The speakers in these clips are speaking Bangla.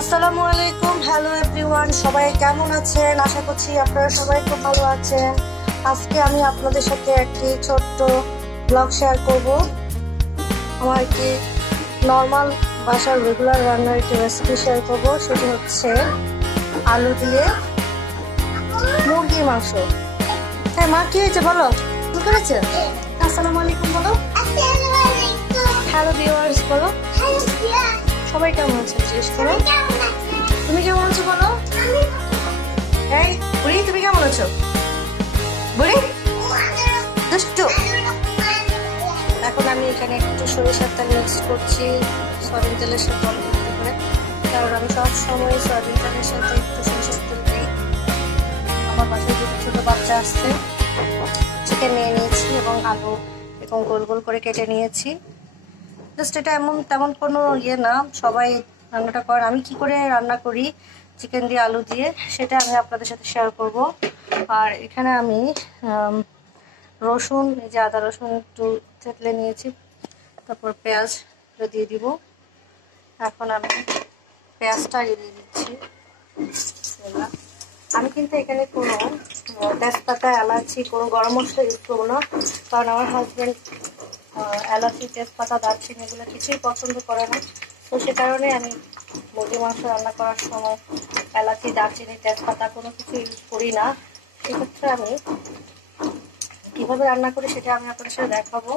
আসসালামু আলাইকুম। হ্যালো এভরিওয়ান, সবাই কেমন আছেন? আশা করছি আপনারা সবাই খুব ভালো আছেন। আজকে আমি আপনাদের সাথে একটি ছোট্ট ব্লগ শেয়ার করব। আমার একটি নর্মাল বাসার রেগুলার রান্নার একটি রেসিপি শেয়ার করব। সেটি হচ্ছে আলু দিয়ে মুরগির মাংস। হ্যাঁ মা, কি হয়েছে বলো? কি করেছে? আসসালামু আলাইকুম বলো। হ্যালো ভিউয়ার্স বলো। সবাই কেমন আছে জিজ্ঞেস করো। তুমি কেমন আছো বলো। এই বুড়ি, তুমি কেমন আছো? বুড়ি দুষ্টু। এখন আমি এখানে একটু সরিষার তেল মিক্স করছি সয়াবিন তেলের সাথে অল্প একটু করে, কারণ আমি সব সময় সয়াবিন তেলের সাথে একটু সরিষার তেল দিই। আমার বাসায় দুটো ছোটো বাচ্চা আসছে। চিকেন নিয়ে নিয়েছি এবং আলু এবং গোল গোল করে কেটে নিয়েছি। জাস্ট এটা তেমন কোনো ইয়ে না, সবাই রান্নাটা করেন। আমি কি করে রান্না করি চিকেন দিয়ে আলু দিয়ে সেটা আমি আপনাদের সাথে শেয়ার করব। আর এখানে আমি রসুন, এই যে আদা রসুন একটু থেতলে নিয়েছি, তারপর পেঁয়াজ দিয়ে দিব। এখন আমি পেঁয়াজটা দিয়ে দিচ্ছি। আমি কিন্তু এখানে কোনো তেজপাতা, এলাচি, কোনো গরম মশলা ইউজ করবো না, কারণ আমার হাজব্যান্ড এলাচি, তেজপাতা, দারচিনি এগুলো কিছুই পছন্দ করে না। তো সে কারণে আমি মুরগির মাংস রান্না করার সময় এলাচি, দারচিনি, তেজপাতা কোনো কিছু ইউজ করি না। সেক্ষেত্রে আমি কীভাবে রান্না করি সেটা আমি আপনাদের সাথে দেখাবো।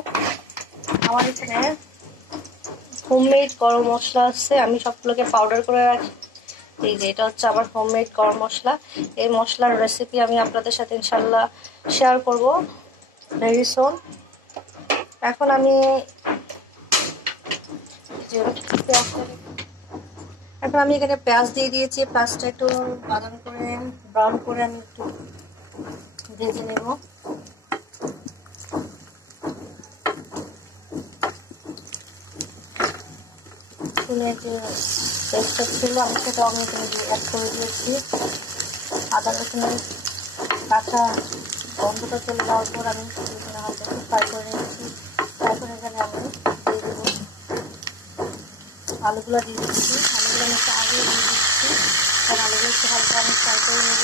আমার এখানে হোমমেড গরম মশলা আছে, আমি সবগুলোকে পাউডার করে রাখি। এই যে এটা হচ্ছে আমার হোমমেড গরম মশলা। এই মশলার রেসিপি আমি আপনাদের সাথে ইনশাল্লাহ শেয়ার করব ভেরি সুন। এখন আমি এখানে পেঁয়াজ দিয়ে দিয়েছি। পেঁয়াজটা একটু বাদামি করে ব্রাউন করে আমি একটু ভেজে নেব। চুলের যে পেস্টটা ছিল আমি সেটাও আমি এখানে অ্যাড করে দিয়েছি। আদা রসুনের কাঁচা গন্ধটা চলে যাওয়ার পর আমি এখানে হালকা একটু ফ্রাই করে নিয়েছি। এখন এখানে আমি দিয়ে দেবো আলুগুলো দিয়ে দিচ্ছি। আলুগুলো আমি একটু আগে দিয়ে দিচ্ছি, কারণ আলুগুলো একটু হালকা আমি ফ্রাই করে নেব।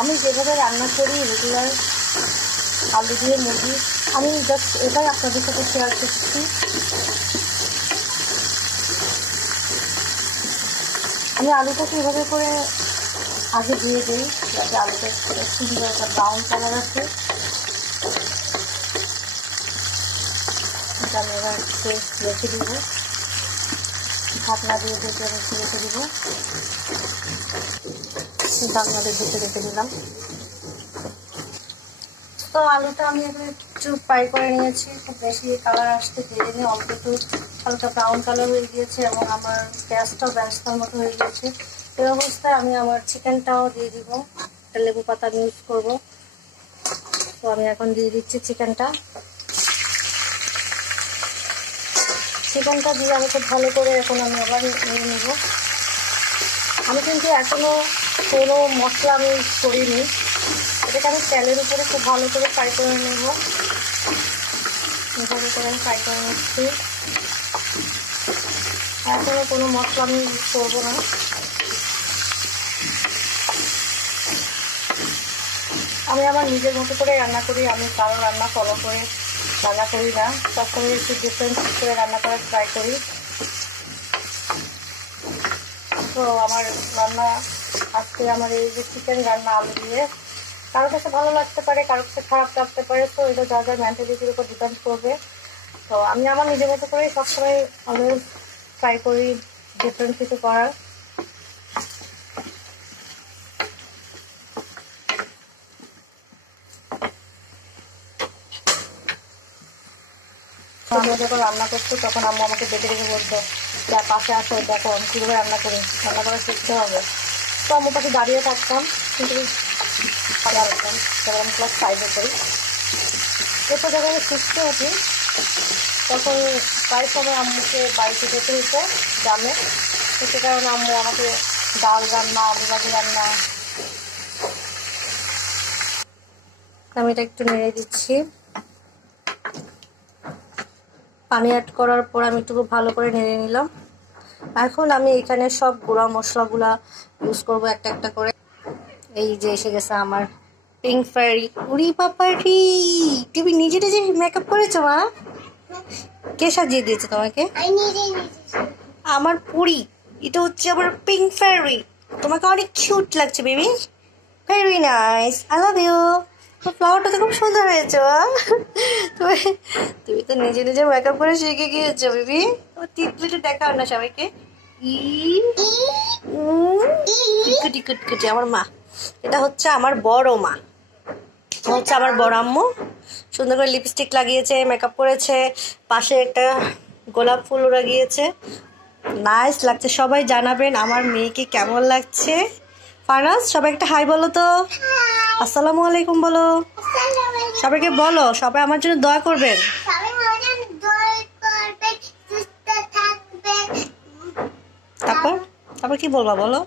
আমি যেভাবে রান্না করি রেগুলার আলু দিয়ে মুরগি, আমি জাস্ট এটাই আপনাদের সাথে শেয়ার করছি। আমি আলুটাকে এভাবে করে আগে দিয়ে দিই, যাতে আলুটা সুন্দর একটা ব্রাউন কালার আছে। এটা আমি এবার একটু রেখে দিব, ঢাকনা দিয়ে ঢেকে আমি একটু রেখে দিব। ঢাকনা দিয়ে রেখে দিলাম। তো আলুটা আমি এবার একটু ফ্রাই করে নিয়েছি, খুব বেশি কালার আসতে দিইনি, অল্প একটু হালকা ব্রাউন কালার হয়ে গিয়েছে এবং আমার পেঁয়াজটাও ব্যাস্তার মতো হয়ে গিয়েছে। এই অবস্থায় আমি আমার চিকেনটাও দিয়ে দিব। একটা লেবু পাতা আমি ইউজ করবো। তো আমি এখন দিয়ে দিচ্ছি চিকেনটা দিয়ে আমি খুব ভালো করে এখন আমি আবার নিয়ে নেব। আমি কিন্তু এখনো কোনো মশলা আমি করিনি, এটাকে আমি তেলের উপরে খুব ভালো করে ফ্রাই করে নেব। ভালো করে আমি ফ্রাই করে নিচ্ছি। এখনো কোনো মশলা আমি ইউজ করবো না। আমি আমার নিজের মতো করে রান্না করি, আমি কারো রান্না ফলো করে রান্না করি না, সবসময় একটু ডিফারেন্ট করে রান্না করার ট্রাই করি। তো আমার রান্না আজকে আমার এই যে চিকেন রান্না আলু দিয়ে, কারো কাছে ভালো লাগতে পারে, কারো কাছে খারাপ লাগতে পারে। তো এটা যা যা মেন্টালিটির উপর ডিপেন্ড করবে। তো আমি আমার নিজের মতো করে সবসময় অলওয়েজ ট্রাই করি ডিফারেন্ট কিছু করার। আমি যখন রান্না করতো তখন আম্মু আমাকে দেখে দেখে বলতো, যা পাশে আসো দেখো আমি কীভাবে রান্না করি, রান্না করা শিখতে হবে। তো আম্মুর পাশে দাঁড়িয়ে থাকতাম, কিন্তু দাঁড়াতাম তখন আমি ক্লাস 5-এ করি। এরপর যখন আমি শিখতে উঠি তখন প্রায় সময় আম্মুকে বাড়িতে যেতে হতো গ্রামে। তো সে কারণে আম্মু আমাকে ডাল রান্না, আলু ভাজি রান্না, আমি এটা একটু নেড়ে দিচ্ছি। পানি অ্যাড করার পর আমি একটু ভালো করে নেড়ে নিলাম। এখন আমি এখানে সব গুঁড়া মশলাগুলা ইউজ করব একটা একটা করে। এই যে এসে গেছে আমার পিঙ্ক ফেয়ারি। উরি পাপারি, তুমি নিজে নিজে মেকআপ করেছো মা? কে সাজিয়ে দিয়েছে তোমাকে? আমার পুরি, এটা হচ্ছে আমার পিঙ্ক ফেয়ারি। তোমাকে অনেক কিউট লাগছে baby, very nice, I love you. ফ্লাওয়ারটা তো খুব সুন্দর হয়েছে। তুমি তুমি তো নিজে নিজে মেকআপ করে শিখে গিয়েছো বেবি। তোমার টিটলিটা দেখাও না সবাইকে। আমার মা, এটা হচ্ছে আমার বড় মা, হচ্ছে আমার বড় আম্মু। সুন্দর করে লিপস্টিক লাগিয়েছে, মেকআপ করেছে, পাশে একটা গোলাপ ফুলও লাগিয়েছে। নাইস লাগছে। সবাই জানাবেন আমার মেয়েকে কেমন লাগছে। ফারাজ, সবাই একটা হাই বলো তো। আসসালামু আলাইকুম বলো। সবাইকে বলো, সবাই আমার জন্য দোয়া করবেন। তারপর তারপর কি বলবা বলো,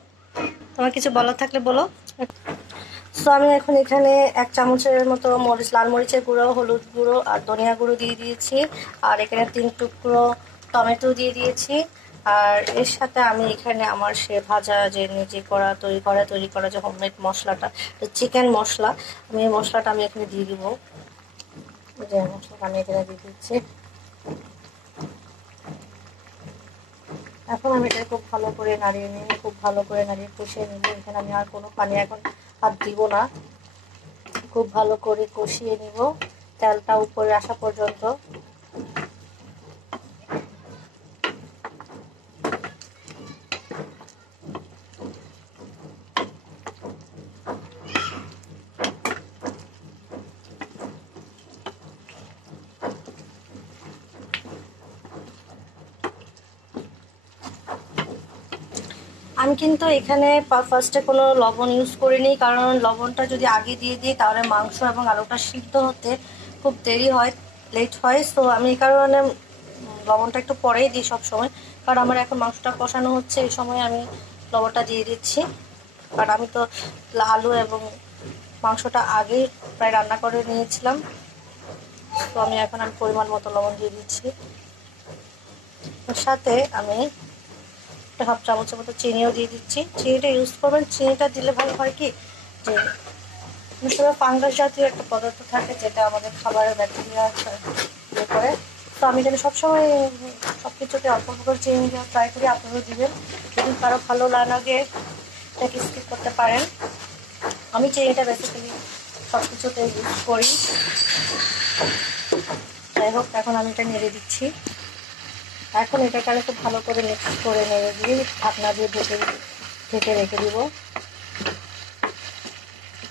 তোমার কিছু বলার থাকলে বলো। তো আমি এখন এখানে 1 চামচের মতো লাল মরিচের গুঁড়ো, হলুদ গুঁড়ো আর ধনিয়া গুঁড়ো দিয়ে দিয়েছি। আর এখানে 3 টুকরো টমেটো দিয়ে দিয়েছি। আর এর সাথে আমি এখানে আমার সে ভাজা যে নিজে তৈরি করা যে হোমমেড মশলাটা, চিকেন মশলা, আমি এই মশলাটা আমি এখানে দিয়ে দিব। যে মশলাটা আমি এখানে দিয়ে দিচ্ছি। এখন আমি এটা খুব ভালো করে নাড়িয়ে নিব, খুব ভালো করে নাড়িয়ে কষিয়ে নিব। এখানে আমি আর কোনো পানি এখন আর দিব না। খুব ভালো করে কষিয়ে নিব তেলটা উপরে আসা পর্যন্ত। আমি কিন্তু এখানে ফার্স্টে কোনো লবণ ইউজ করিনি, কারণ লবণটা যদি আগে দিয়ে দিই তাহলে মাংস এবং আলুটা সিদ্ধ হতে খুব দেরি হয়, লেট হয়। সো আমি এই কারণে লবণটা একটু পরেই দিই সবসময়, কারণ আমার এখন মাংসটা কষানো হচ্ছে, এই সময় আমি লবণটা দিয়ে দিচ্ছি। কারণ আমি তো আলু এবং মাংসটা আগে প্রায় রান্না করে নিয়েছিলাম। তো আমি এখন পরিমাণ মতো লবণ দিয়ে দিচ্ছি। এর সাথে আমি একটা 1/2 চামচের মতো চিনিও দিয়ে দিচ্ছি। চিনিটা ইউজ করবেন, চিনিটা দিলে ভালো হয় কি যে মিশরে ফাঙ্গাস জাতীয় একটা পদার্থ থাকে যেটা আমাদের খাবারের ব্যাকটেরিয়া ইয়ে করে। তো আমি যেন সবসময় সব কিছুতে অল্প অল্প করে চিনি দেওয়ার ট্রাই করি, আপনারাও দিবেন। যদি কারো ভালো না লাগে এটাকে স্কিপ করতে পারেন। আমি চিনিটা বেসিক্যালি সব কিছুতে ইউজ করি। যাই হোক, এখন আমি এটা নেড়ে দিচ্ছি। এখন এটাকে আমি খুব ভালো করে মিক্স করে নেড়ে দিয়ে ঢাকনা দিয়ে ঢেকে রেখে দিব।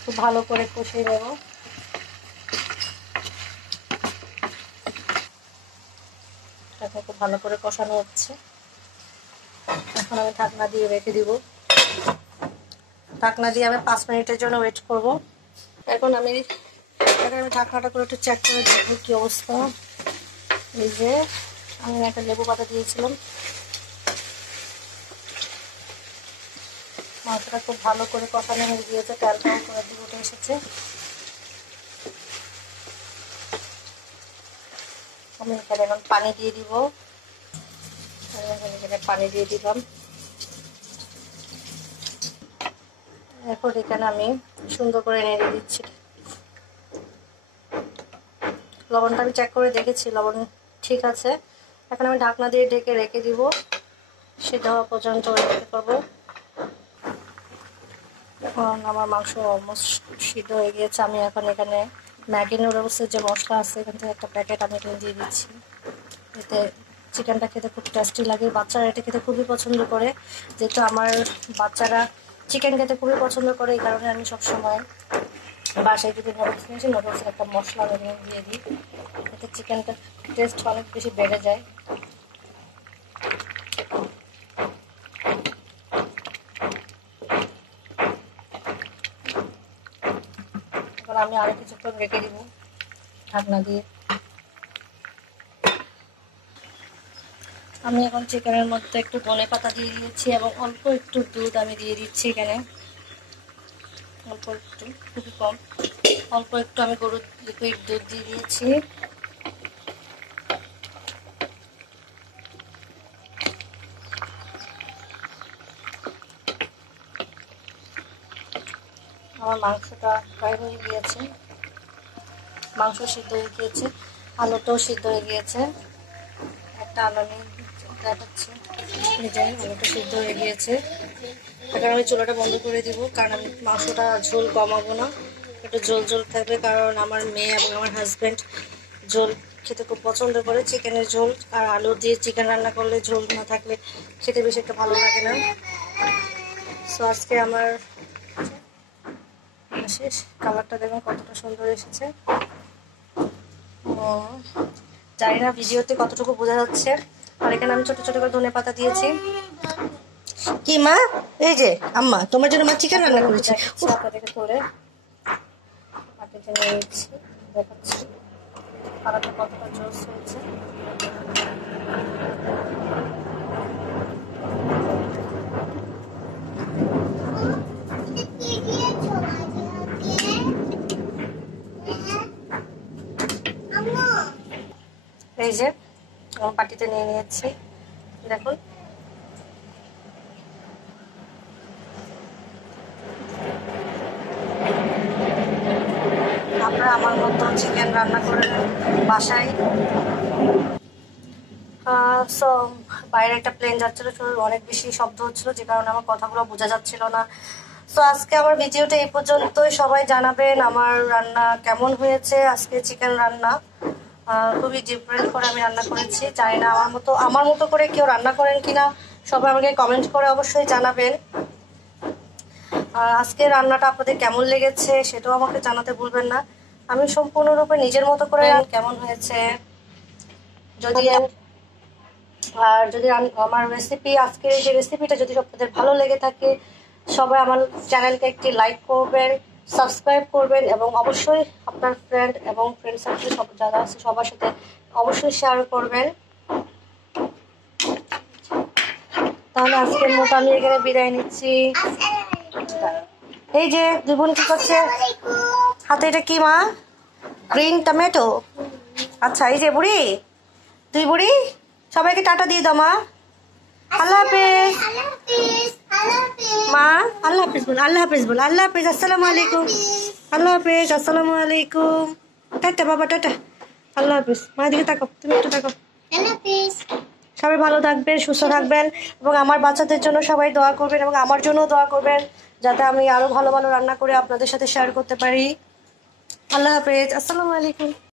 খুব ভালো করে কষিয়ে নেব। এখন খুব ভালো করে কষানো হচ্ছে। এখন আমি ঢাকনা দিয়ে রেখে দিব। ঢাকনা দিয়ে আমি 5 মিনিটের জন্য ওয়েট করব। এখন আমি ঢাকনাটা করে একটু চেক করে দেখব কি অবস্থা। এই যে আমি একটা লেবু পাতা দিয়েছিলাম। মাংসটা খুব ভালো করে কষানো হয়ে গিয়েছে, তেলটাও করে দিয়ে উঠে এসেছে। আমি এখানে এখন পানি দিয়ে দিব। এখানে পানি দিয়ে দিলাম। এখন এখানে আমি সুন্দর করে নেড়ে দিচ্ছি। লবণটা আমি চেক করে দেখেছি, লবণ ঠিক আছে। এখন আমি ঢাকনা দিয়ে ঢেকে রেখে দিব, সিদ্ধ হওয়া পর্যন্ত অপেক্ষা করব। এখন আমার মাংস অলমোস্ট সিদ্ধ হয়ে গিয়েছে। আমি এখন এখানে ম্যাগি নুডলসের যে মশলা আছে এখান থেকে একটা প্যাকেট আমি এখানে দিয়ে দিচ্ছি। এতে চিকেনটা খেতে খুব টেস্টি লাগে। বাচ্চারা এটা খেতে খুবই পছন্দ করে, যেহেতু আমার বাচ্চারা চিকেন খেতে খুবই পছন্দ করে। এই কারণে আমি সবসময় বাসায় যদি নুডলস নিয়েছি, নুডলসের একটা মশলা আমি দিয়ে দিই, এতে চিকেনটা টেস্ট অনেক বেশি বেড়ে যায়। এবার আমি আরও কিছুক্ষণ রেখে দিব ঢাকনা দিয়ে। আমি এখন চিকেনের মধ্যে একটু ধনেপাতা দিয়ে দিয়েছি এবং অল্প একটু দুধ আমি দিয়ে দিচ্ছি এখানে, অল্প একটু, খুবই কম। অল্প একটু আমি গরুর লিকুইড দুধ দিয়ে দিয়েছি। আমার মাংসটা ফ্রাই হয়ে গিয়েছে, মাংস সিদ্ধ হয়ে গিয়েছে, আলুটাও সিদ্ধ হয়ে গিয়েছে। একটা আলু নিয়ে দেখাচ্ছি, আলুটা সিদ্ধ হয়ে গিয়েছে। এখন আমি চুলাটা বন্ধ করে দিব, কারণ আমি মাংসটা ঝোল কমাবো না, একটু ঝোল ঝোল থাকবে। কারণ আমার মেয়ে এবং আমার হাজব্যান্ড ঝোল খেতে খুব পছন্দ করে, চিকেনের ঝোল। আর আলু দিয়ে চিকেন রান্না করলে ঝোল না থাকলে খেতে বেশি একটা ভালো লাগে না। সো আজকে আমার শেষ। কালারটা দেখুন কতটা সুন্দর এসেছে। জানি না ভিডিওতে কতটুকু বোঝা যাচ্ছে। আর এখানে আমি ছোট ছোট করে ধনেপাতা দিয়েছি। কি মা? এই যে আম্মা তোমার জন্য মা চিকেন রান্না করেছে। ধরে পাটিতে নিয়েছি, দেখাচ্ছি কালারটা কতটা জোস হয়েছে। এই যে আমার পাটিতে নিয়ে নিয়েছি, দেখুন। আপনারা আমার মতো চিকেন রান্না করে বাসায়। সো বাইরে একটা প্লেন যাচ্ছিল, অনেক বেশি শব্দ হচ্ছিল, যে কারণে আমার কথাগুলো বোঝা যাচ্ছিল না। সো আজকে আমার ভিডিওটা এই পর্যন্তই। সবাই জানাবেন আমার রান্না কেমন হয়েছে। আজকে চিকেন রান্না খুবই ডিফারেন্ট করে আমি রান্না করেছি। জানি না আমার মতো করে কেউ রান্না করেন কিনা, সবাই আমাকে কমেন্ট করে অবশ্যই জানাবেন। আর আজকে রান্নাটা আপনাদের কেমন লেগেছে সেটাও আমাকে জানাতে ভুলবেন না। আমি সম্পূর্ণরূপে নিজের মতো করে কেমন হয়েছে। যদি আমার রেসিপি, আজকের যে রেসিপিটা যদি আপনাদের ভালো লেগে থাকে, সবাই আমার চ্যানেলকে একটি লাইক করবেন, সাবস্ক্রাইব করবেন এবং অবশ্যই আপনার ফ্রেন্ড এবং ফ্রেন্ড সার্কেল সব যারা আছে সবার সাথে অবশ্যই শেয়ার করবেন। তাহলে আজকের মতো আমি এখানে বিদায় নিচ্ছি। এই যে দুই বোন কি করছে হাতে? এটা কি মা? Green tomato. আচ্ছা, এই যে বুড়ি, দুই বুড়ি সবাইকে টাটা দিয়ে দাও মা। আল্লাহ হাফেজ মা। আল্লাহ হাফেজ বল, আল্লাহ হাফেজ বল, আল্লাহ হাফেজ, আসসালামু আলাইকুম। আল্লাহ হাফেজ, আসসালামু আলাইকুম। টাটা বাবা, টাটা, আল্লাহ হাফেজ। মায়ের দিকে তাকাও, তুমি একটু তাকাও। সবাই ভালো থাকবেন, সুস্থ থাকবেন এবং আমার বাচ্চাদের জন্য সবাই দোয়া করবেন এবং আমার জন্য দোয়া করবেন, যাতে আমি আরো ভালো ভালো রান্না করে আপনাদের সাথে শেয়ার করতে পারি। আল্লাহ হাফেজ, আসসালামু আলাইকুম।